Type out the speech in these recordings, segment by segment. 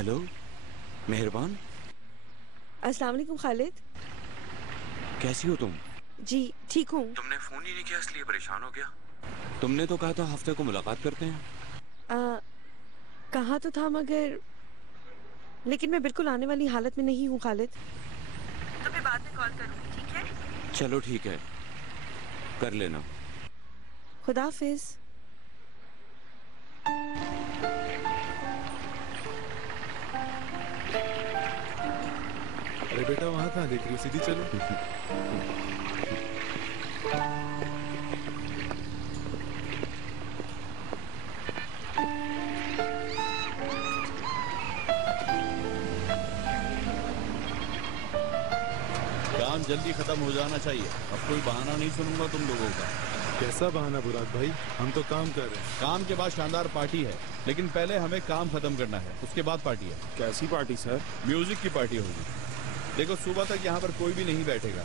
Hello मेहरबान। अस्सलाम वालेकुम खालिद। कैसी हो तुम? जी ठीक हूँ। तुमने फोन ही नहीं किया इसलिए परेशान हो गया। तुमने तो कहा था हफ्ते को मुलाकात करते हैं। कहा तो था मगर लेकिन मैं बिल्कुल आने वाली हालत में नहीं हूँ खालिद। तो मैं बाद में कॉल करूँगी, ठीक है? चलो ठीक है, कर लेना। खुदा हाफिज। अरे बेटा वहां कहाँ देख रही हो, सीधी चलो। काम जल्दी खत्म हो जाना चाहिए। अब कोई बहाना नहीं सुनूंगा तुम लोगों का। कैसा बहाना बुराक भाई, हम तो काम कर रहे हैं। काम के बाद शानदार पार्टी है, लेकिन पहले हमें काम खत्म करना है, उसके बाद पार्टी है। कैसी पार्टी सर? म्यूजिक की पार्टी होगी। देखो सुबह तक यहाँ पर कोई भी नहीं बैठेगा,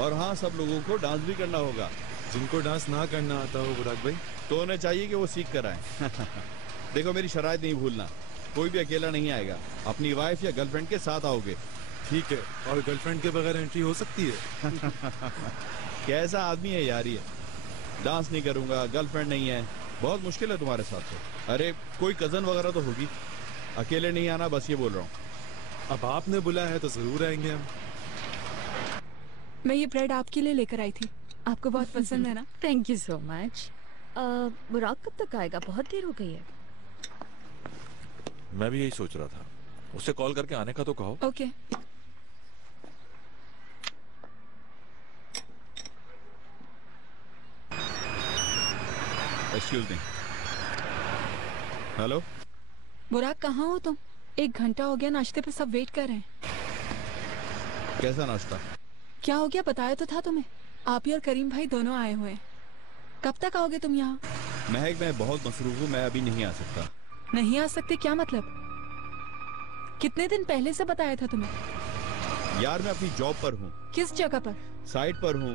और हाँ सब लोगों को डांस भी करना होगा। जिनको डांस ना करना आता हो बुराक भाई, तो उन्हें चाहिए कि वो सीख कर आए। देखो मेरी शराइत नहीं भूलना, कोई भी अकेला नहीं आएगा, अपनी वाइफ या गर्लफ्रेंड के साथ आओगे। ठीक है, और गर्लफ्रेंड के बगैर एंट्री हो सकती है? कैसा आदमी है यार ये, डांस नहीं करूंगा, गर्लफ्रेंड नहीं है, बहुत मुश्किल है तुम्हारे साथ तो। अरे कोई कजन वगैरह तो होगी, अकेले नहीं आना, बस ये बोल रहा हूँ। अब आपने बुलाया है तो जरूर आएंगे हम। मैं ये ब्रेड आपके लिए लेकर आई थी, आपको बहुत पसंद है ना? Thank you so much. बुराक कब तक आएगा? बहुत देर हो गई है। मैं भी यही सोच रहा था, उससे कॉल करके आने का तो कहो। ओके। Excuse me. हेलो बुराक कहाँ हो तुम? 1 घंटा हो गया, नाश्ते पे सब वेट कर रहे हैं। कैसा नाश्ता? क्या हो गया बताया तो था तुम्हें, आप ही और करीम भाई दोनों आए हुए हैं। कब तक आओगे तुम यहाँ? महक मैं बहुत मसरूफ हूँ, मैं अभी नहीं आ सकता। नहीं आ सकते क्या मतलब? कितने दिन पहले से बताया था तुम्हें? यार मैं अपनी जॉब पर हूँ। किस जगह पर? साइट पर हूँ।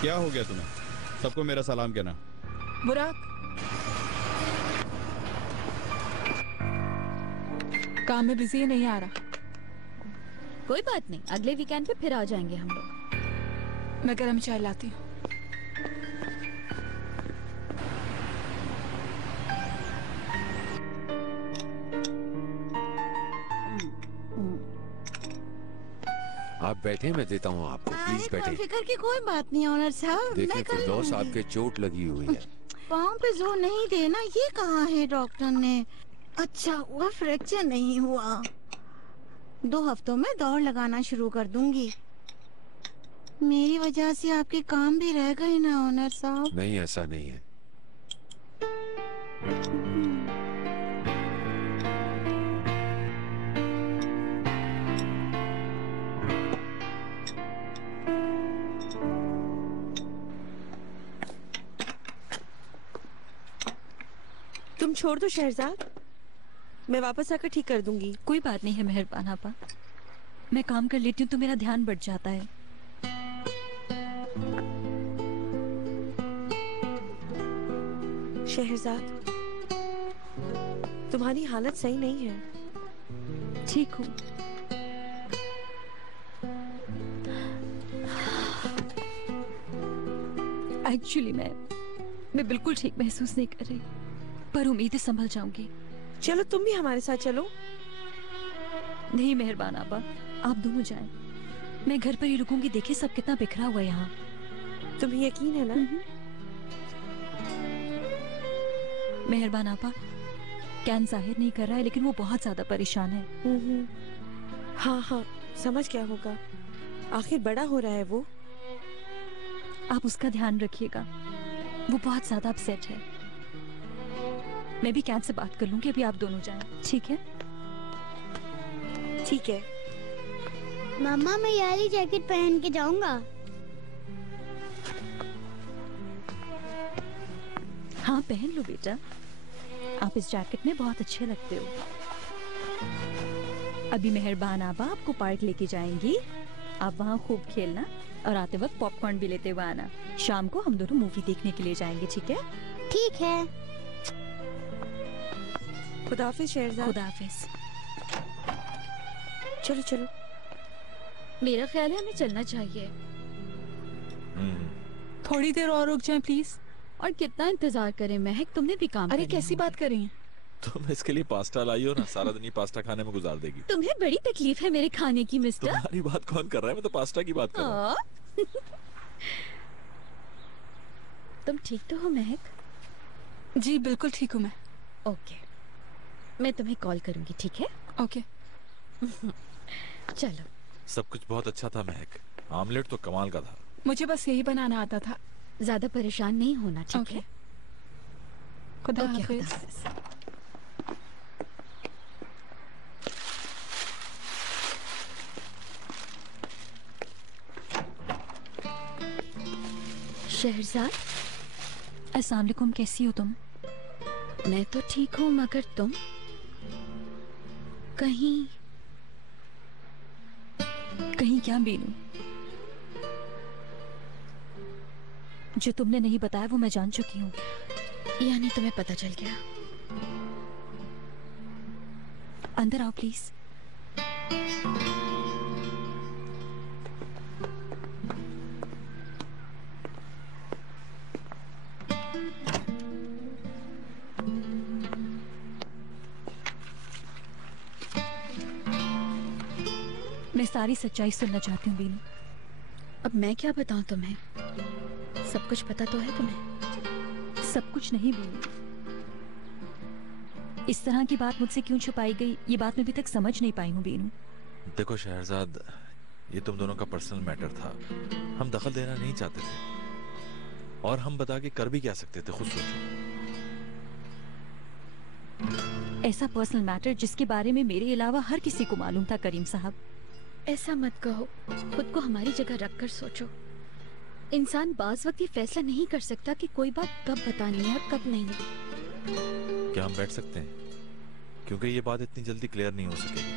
क्या हो गया तुम्हें? सबको मेरा सलाम कहना। बुराक काम में बिजी है, नहीं आ रहा। कोई बात नहीं, अगले वीकेंड पे फिर आ जाएंगे हम लोग। मैं गरम चाय लाती हूँ। आप बैठे, मैं देता हूँ आपको, प्लीज बैठे। फिक्र की कोई बात नहीं ऑनर साहब। देखिए फिरदौस, आपके चोट लगी हुई है। पाँव पे जोर नहीं देना, ये कहा है डॉक्टर ने। अच्छा हुआ फ्रैक्चर नहीं हुआ। 2 हफ्तों में दौड़ लगाना शुरू कर दूंगी। मेरी वजह से आपके काम भी रह गए ना ऑनर साहब। नहीं ऐसा नहीं है। तुम छोड़ दो शहरजाद, मैं वापस आकर ठीक कर दूंगी। कोई बात नहीं है मेहरबान आपा, मैं काम कर लेती हूँ तो मेरा ध्यान बढ़ जाता है। शहरजाद, तुम्हारी हालत सही नहीं है। ठीक हूँ। एक्चुअली मैं बिल्कुल ठीक महसूस नहीं कर रही, पर उम्मीद है संभल जाऊंगी। चलो तुम भी हमारे साथ चलो। नहीं मेहरबान आपा, आप दोनों जाएं, मैं घर पर ही रुकूंगी। देखिए सब कितना बिखरा हुआ है यहाँ। तुम्हें यकीन है ना? मेहरबान आपा, कैन जाहिर नहीं कर रहा है लेकिन वो बहुत ज्यादा परेशान है। हाँ हाँ समझ क्या होगा, आखिर बड़ा हो रहा है वो। आप उसका ध्यान रखिएगा, वो बहुत ज्यादा अपसेट है। मैं भी कैन से बात कर लूंगी, अभी आप दोनों जाएं, ठीक है? ठीक है। मम्मा मैं ये वाली जैकेट पहन के जाऊंगा। हाँ पहन लो बेटा, आप इस जैकेट में बहुत अच्छे लगते हो। अभी मेहरबान आपा आपको पार्क लेके जाएंगी, आप वहाँ खूब खेलना और आते वक्त पॉपकॉर्न भी लेते हुए आना। शाम को हम दोनों मूवी देखने के लिए जाएंगे, ठीक है? ठीक है। खुदाफिज शहरजाद। खुदाफिज। चलो चलो। मेरा ख्याल है हमें चलना चाहिए। थोड़ी देर और रुक जाएं प्लीज। और कितना इंतजार करें महक, तुमने भी काम अरे करना कैसी है। बात कर रही हैं? तुम इसके लिए पास्ता लाई हो ना, सारा दिन ही पास्ता खाने में गुजार देगी। तुम्हें बड़ी तकलीफ है मेरे खाने की मिस्टर। तुम्हारी बात कौन कर रहा है? मैं तो पास्ता की बात कर रहा हूँ। तुम ठीक तो हो महक? जी बिल्कुल ठीक हूँ मैं। ओके, मैं तुम्हें कॉल करूंगी, ठीक है? ओके। चलो। सब कुछ बहुत अच्छा था महक, आमलेट तो कमाल का था। मुझे बस यही बनाना आता था। ज्यादा परेशान नहीं होना, ठीक ओके। है? खुदा ओके, हाफिज। खुदा हाफिज। शहरजाद, अस्सलाम वालेकुम, कैसी हो तुम? मैं तो ठीक हूँ, मगर तुम कहीं कहीं क्या बीनू? जो तुमने नहीं बताया वो मैं जान चुकी हूँ। यानी तुम्हें पता चल गया? अंदर आओ प्लीज। मैं सारी सच्चाई सुनना चाहती हूँ बीनू। अब मैं क्या बताऊं तुम्हें? सब कुछ पता तो है तुम्हें? सब कुछ नहीं बीनू। इस तरह की बात मुझसे क्यों छुपाई गई, ये बात मैं अभी तक समझ नहीं पाई हूँ बीनू। देखो शहरजाद, ये तुम दोनों का पर्सनल मैटर था, हम दखल देना नहीं चाहते थे, और हम बता के कर भी क्या सकते थे, खुद सोचो। ऐसा पर्सनल मैटर जिसके बारे में मेरे अलावा हर किसी को मालूम था करीम साहब। ऐसा मत कहो, खुद को हमारी जगह रखकर सोचो। इंसान बाज वक्त ये फैसला नहीं कर सकता कि कोई बात कब बतानी है और कब नहीं। क्या हम बैठ सकते हैं? क्योंकि ये बात इतनी जल्दी क्लियर नहीं हो सकेगी।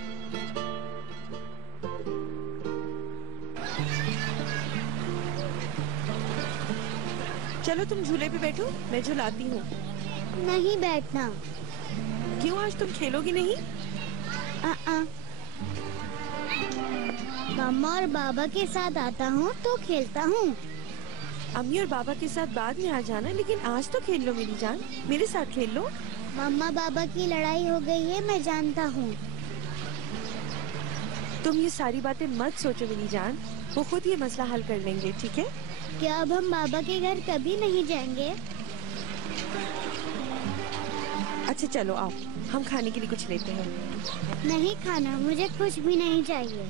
चलो तुम झूले पे बैठो, मैं झुलाती हूँ। नहीं बैठना। क्यों, आज तुम खेलोगी नहीं? मम्मा और बाबा के साथ आता हूँ तो खेलता हूँ। अम्मी और बाबा के साथ बाद में आ जाना, लेकिन आज तो खेल लो मेरी जान, मेरे साथ खेल लो। मम्मा बाबा की लड़ाई हो गई है, मैं जानता हूँ। तुम ये सारी बातें मत सोचो मेरी जान, वो खुद ये मसला हल कर लेंगे, ठीक है? क्या अब हम बाबा के घर कभी नहीं जाएंगे? अच्छा चलो आओ, हम खाने के लिए कुछ लेते हैं। नहीं खाना, मुझे कुछ भी नहीं चाहिए।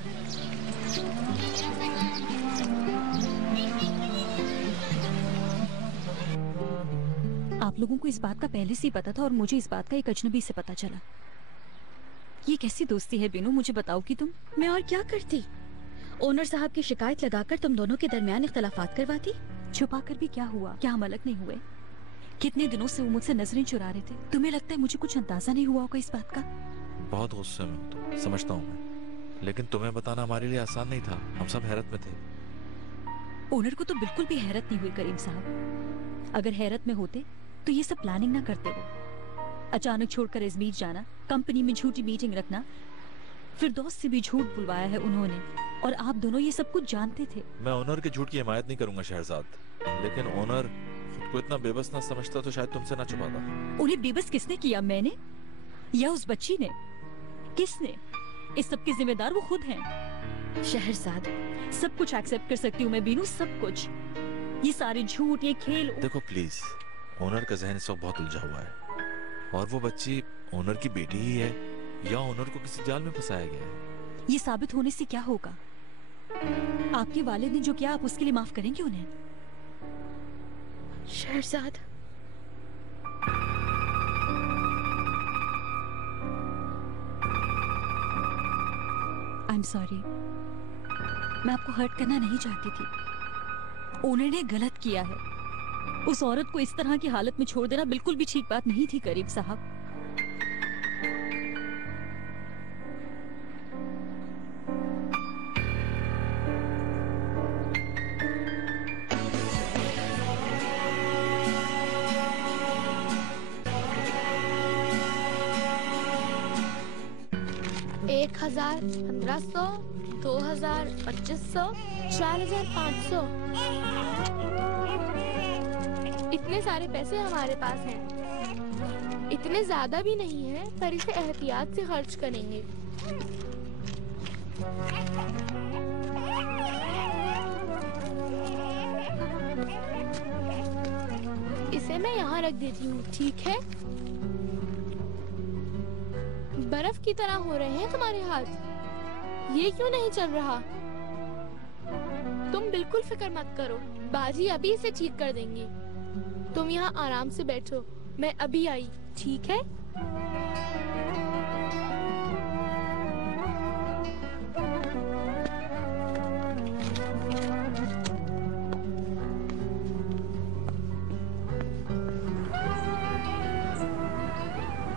आप लोगों को इस बात का पहले से ही पता था और मुझे इस बात का एक अजनबी से पता चला। ये कैसी दोस्ती है बीनू, मुझे बताओगी तुम? मैं और क्या करती? ओनर साहब की शिकायत लगाकर तुम दोनों के दरमियान इख्तलाफात करवाती। छुपा कर भी क्या हुआ? क्या हम अलग नहीं हुए? कितने दिनों से वो मुझसे नजरें चुरा रहे थे। तुम्हें लगता है मुझे कुछ अंदाजा नहीं हुआ होगा इस बात का? बहुत गुस्से में हो तुम, समझता हूँ मैं, लेकिन तुम्हें बताना हमारे लिए आसान नहीं था। हम सब हैरत में थे। ओनर को तो बिल्कुल भी हैरत नहीं हुई करीम साहब। अगर हैरत में होते तो ये सब प्लानिंग ना करते वो। अचानक छोड़कर अजमेर जाना, कंपनी में झूठी मीटिंग रखना, फिर दोस्त से भी झूठ बुलवाया है उन्होंने, और आप दोनों ये सब कुछ जानते थे। मैं ओनर के झूठ की हिमायत नहीं करूंगा शहरजाद, लेकिन ओनर खुद को इतना बेबस ना समझता तो शायद तुमसे ना छुपाता। उन्हें बेबस किसने किया, मैंने या उस बच्ची ने? किसने? इस सब के जिम्मेदार वो खुद हैं। शहरजाद, सब कुछ एक्सेप्ट कर सकती हूँ मैं बीनू, सब कुछ। ये सारे झूठ, ये खेल। देखो प्लीज, ओनर का जहन इस वक्त बहुत उलझा हुआ है, और वो बच्ची ओनर की बेटी ही है या ओनर को किसी जाल में फंसाया गया है। ये साबित होने से क्या होगा? आपके वालिद ने जो किया, आप उसके लिए माफ करेंगे उन्हें? Shahrzad, I am sorry. मैं आपको हर्ट करना नहीं चाहती थी। ओनर ने गलत किया है। उस औरत को इस तरह की हालत में छोड़ देना बिल्कुल भी ठीक बात नहीं थी करीम साहब। 1000, 1500, 2000, 2500, 4500। इतने सारे पैसे हमारे पास हैं। इतने ज्यादा भी नहीं है, पर इसे एहतियात से खर्च करेंगे। इसे मैं यहाँ रख देती हूँ, ठीक है? बर्फ की तरह हो रहे हैं तुम्हारे हाथ। ये क्यों नहीं चल रहा? तुम बिल्कुल फिक्र मत करो, बाजी अभी इसे ठीक कर देंगी। तुम यहाँ आराम से बैठो, मैं अभी आई, ठीक है?